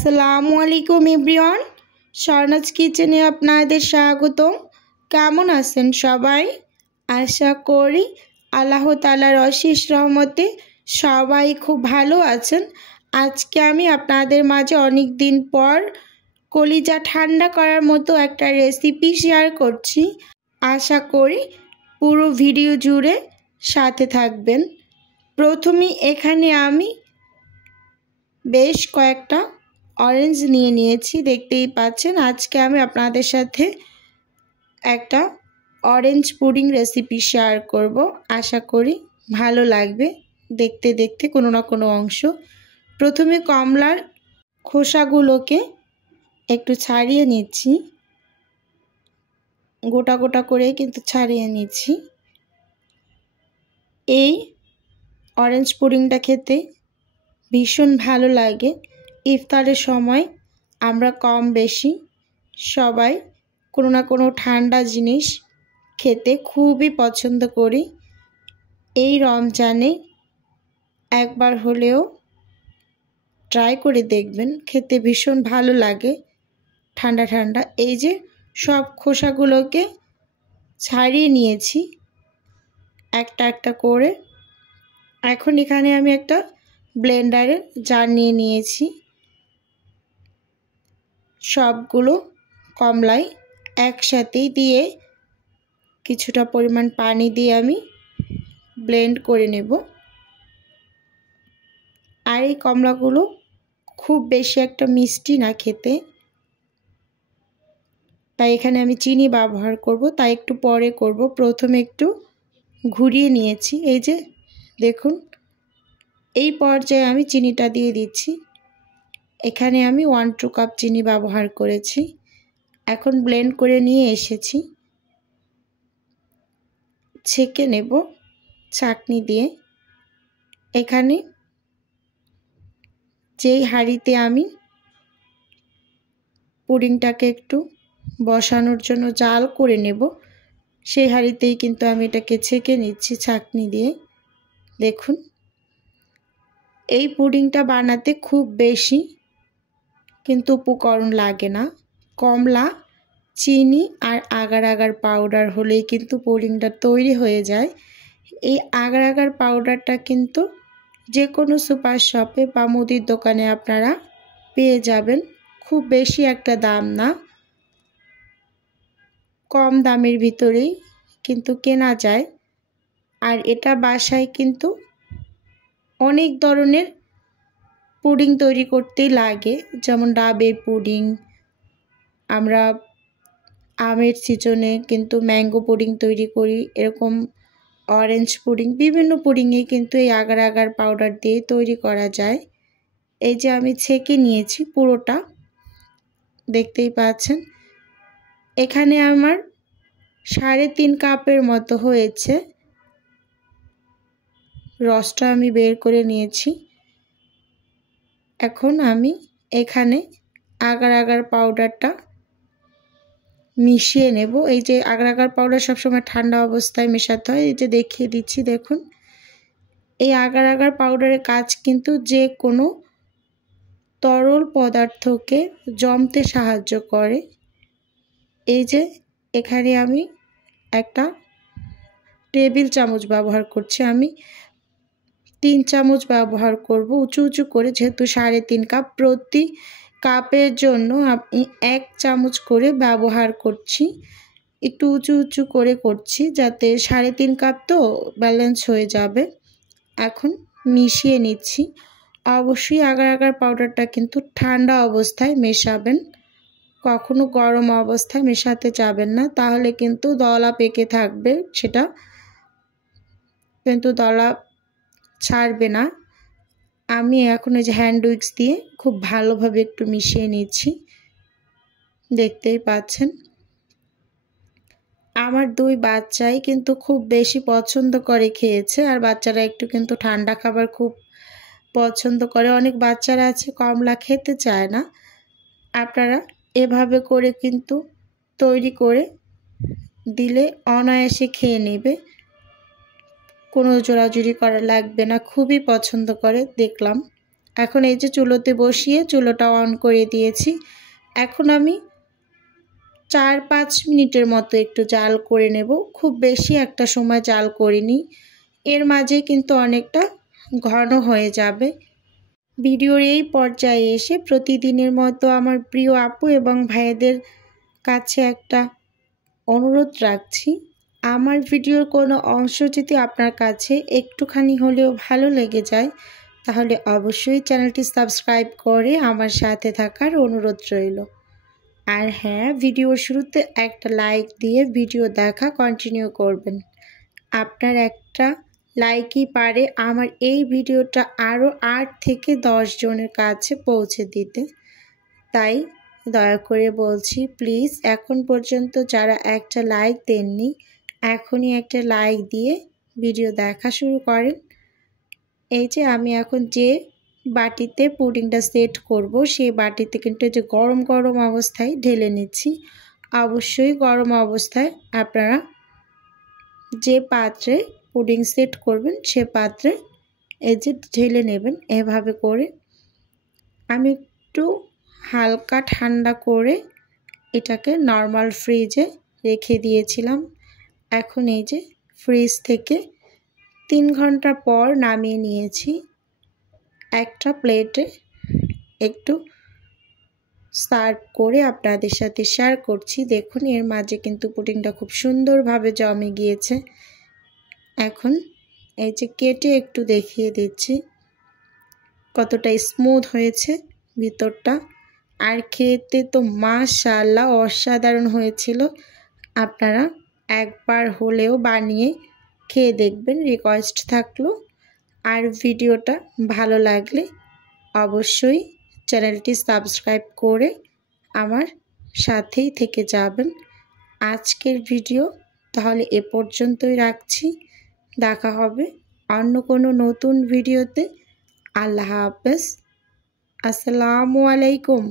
আসসালামু আলাইকুম এভরিওয়ান, স্বর্ণাজ কিচেনে আপনাদের স্বাগতম। কেমন আছেন সবাই? আশা করি আল্লাহ তাআলার অশেষ রহমতে সবাই খুব ভালো আছেন। আজকে আমি আপনাদের মাঝে অনেক দিন পর কলিজা ঠান্ডা করার মতো একটা রেসিপি শেয়ার করছি। আশা করি পুরো ভিডিও জুড়ে সাথে থাকবেন। প্রথমে এখানে আমি বেশ কয়েকটা অরেঞ্জ নিয়ে নিয়েছি, দেখতেই পাচ্ছেন। আজকে আমি আপনাদের সাথে একটা অরেঞ্জ পুডিং রেসিপি শেয়ার করব। আশা করি ভালো লাগবে দেখতে দেখতে কোনো না কোনো অংশ। প্রথমে কমলার খোসাগুলোকে একটু ছাড়িয়ে নিচ্ছি, গোটা গোটা করে কিন্তু ছাড়িয়ে নিচ্ছি। এই অরেঞ্জ পুডিংটা খেতে ভীষণ ভালো লাগে। ইফতারের সময় আমরা কম বেশি সবাই কোনো না কোনো ঠান্ডা জিনিস খেতে খুবই পছন্দ করি। এই রমজানে একবার হলেও ট্রাই করে দেখবেন, খেতে ভীষণ ভালো লাগে ঠান্ডা ঠান্ডা। এই যে সব খোসাগুলোকে ছাড়িয়ে নিয়েছি একটা একটা করে। এখন এখানে আমি একটা ব্লেন্ডারের জার নিয়ে নিয়েছি। সবগুলো কমলাই একসাথেই দিয়ে কিছুটা পরিমাণ পানি দিয়ে আমি ব্লেন্ড করে নেব। আর এই কমলাগুলো খুব বেশি একটা মিষ্টি না খেতে, তাই এখানে আমি চিনি ব্যবহার করব, তাই একটু পরে করব। প্রথমে একটু ঘুরিয়ে নিয়েছি, এই যে দেখুন। এই পর্যায়ে আমি চিনিটা দিয়ে দিচ্ছি। এখানে আমি 1-2 কাপ চিনি ব্যবহার করেছি। এখন ব্লেন্ড করে নিয়ে এসেছি, ছেঁকে নেব ছাঁকনি দিয়ে। এখানে যেই হাঁড়িতে আমি পুডিংটাকে একটু বসানোর জন্য জাল করে নেব, সেই হাঁড়িতেই কিন্তু আমি এটাকে ছেঁকে নিচ্ছি ছাঁকনি দিয়ে। দেখুন, এই পুডিংটা বানাতে খুব বেশি কিন্তু উপকরণ লাগে না। কমলা, চিনি আর আগার আগার পাউডার হলেই কিন্তু পুডিংটা তৈরি হয়ে যায়। এই আগার আগার পাউডারটা কিন্তু যে কোনো সুপার শপে বা মুদির দোকানে আপনারা পেয়ে যাবেন। খুব বেশি একটা দাম না, কম দামের ভিতরেই কিন্তু কেনা যায়। আর এটা বাসায় কিন্তু অনেক ধরনের পুডিং তৈরি করতেই লাগে, যেমন ডাবের পুডিং, আমরা আমের সিজনে কিন্তু ম্যাঙ্গো পুডিং তৈরি করি, এরকম অরেঞ্জ পুডিং, বিভিন্ন পুডিংয়ে কিন্তু এই আগার আগার পাউডার দিয়ে তৈরি করা যায়। এই যে আমি ছেঁকে নিয়েছি পুরোটা, দেখতেই পাচ্ছেন। এখানে আমার 3.5 কাপের মতো হয়েছে। রসটা আমি বের করে নিয়েছি। এখন আমি এখানে আগার আগার পাউডারটা মিশিয়ে নেব। এই যে আগার আগার পাউডার সবসময় ঠান্ডা অবস্থায় মেশাতে হয়, এই যে দেখিয়ে দিচ্ছি দেখুন। এই আগার আগার পাউডারের কাজ কিন্তু যে কোনো তরল পদার্থকে জমতে সাহায্য করে। এই যে এখানে আমি একটা টেবিল চামচ ব্যবহার করছি, আমি 3 চামচ ব্যবহার করব উঁচু উঁচু করে, যেহেতু 3.5 কাপ, প্রতি কাপের জন্য আমি 1 চামচ করে ব্যবহার করছি। একটু উঁচু উঁচু করে করছি যাতে 3.5 কাপ তো ব্যালেন্স হয়ে যাবে। এখন মিশিয়ে নিচ্ছি। অবশ্যই আগার আগার পাউডারটা কিন্তু ঠান্ডা অবস্থায় মেশাবেন, কখনো গরম অবস্থায় মেশাতে যাবেন না, তাহলে কিন্তু দলা পেকে থাকবে, সেটা কিন্তু দলা ছাড়বে না। আমি এখন এই যে হ্যান্ড উইক্স দিয়ে খুব ভালোভাবে একটু মিশিয়ে নিচ্ছি, দেখতেই পাচ্ছেন। আমার 2 বাচ্চাই কিন্তু খুব বেশি পছন্দ করে খেয়েছে, আর বাচ্চারা একটু কিন্তু ঠান্ডা খাবার খুব পছন্দ করে। অনেক বাচ্চারা আছে কমলা খেতে চায় না। আপনারা এভাবে করে কিন্তু তৈরি করে দিলে অনায়াসে খেয়ে নেবে, কোনো জোরাজুরি করা লাগবে না, খুবই পছন্দ করে দেখলাম। এখন এই যে চুলোতে বসিয়ে চুলোটা অন করে দিয়েছি। এখন আমি 4-5 মিনিটের মতো একটু জাল করে নেব। খুব বেশি একটা সময় জাল করিনি, এর মাঝে কিন্তু অনেকটা ঘন হয়ে যাবে। ভিডিওর এই পর্যায়ে এসে প্রতিদিনের মতো আমার প্রিয় আপু এবং ভাইদের কাছে একটা অনুরোধ রাখছি, আমার ভিডিওর কোনো অংশ যদি আপনার কাছে একটুখানি হলেও ভালো লেগে যায় তাহলে অবশ্যই চ্যানেলটি সাবস্ক্রাইব করে আমার সাথে থাকার অনুরোধ রইল। আর হ্যাঁ, ভিডিওর শুরুতে একটা লাইক দিয়ে ভিডিও দেখা কন্টিনিউ করবেন। আপনার একটা লাইকই পারে আমার এই ভিডিওটা আরও 8 থেকে 10 জনের কাছে পৌঁছে দিতে। তাই দয়া করে বলছি, প্লিজ এখন পর্যন্ত যারা একটা লাইক দেননি এখনই একটা লাইক দিয়ে ভিডিও দেখা শুরু করেন। এই যে আমি এখন যে বাটিতে পুডিংটা সেট করব সেই বাটিতে কিন্তু যে গরম গরম অবস্থায় ঢেলে নিচ্ছি। অবশ্যই গরম অবস্থায় আপনারা যে পাত্রে পুডিং সেট করবেন সে পাত্রে এই যে ঢেলে নেবেন এভাবে করে। আমি একটু হালকা ঠান্ডা করে এটাকে নর্মাল ফ্রিজে রেখে দিয়েছিলাম। এখন এই যে ফ্রিজ থেকে 3 ঘন্টা পর নামিয়ে নিয়েছি। একটা প্লেটে একটু সার্ভ করে আপনাদের সাথে শেয়ার করছি। দেখুন এর মাঝে কিন্তু পুডিংটা খুব সুন্দরভাবে জমে গিয়েছে। এখন এই যে কেটে একটু দেখিয়ে দিচ্ছি কতটা স্মুথ হয়েছে ভিতরটা, আর খেতে তো মাশাআল্লাহ অসাধারণ হয়েছিল। আপনারা একবার হলেও বানিয়ে খেয়ে দেখবেন, রিকোয়েস্ট থাকলো। আর ভিডিওটা ভালো লাগলে অবশ্যই চ্যানেলটি সাবস্ক্রাইব করে আমার সাথেই থেকে যাবেন। আজকের ভিডিও তাহলে এ পর্যন্তই রাখছি, দেখা হবে অন্য কোনো নতুন ভিডিওতে। আল্লাহ হাফেজ, আসসালামু আলাইকুম।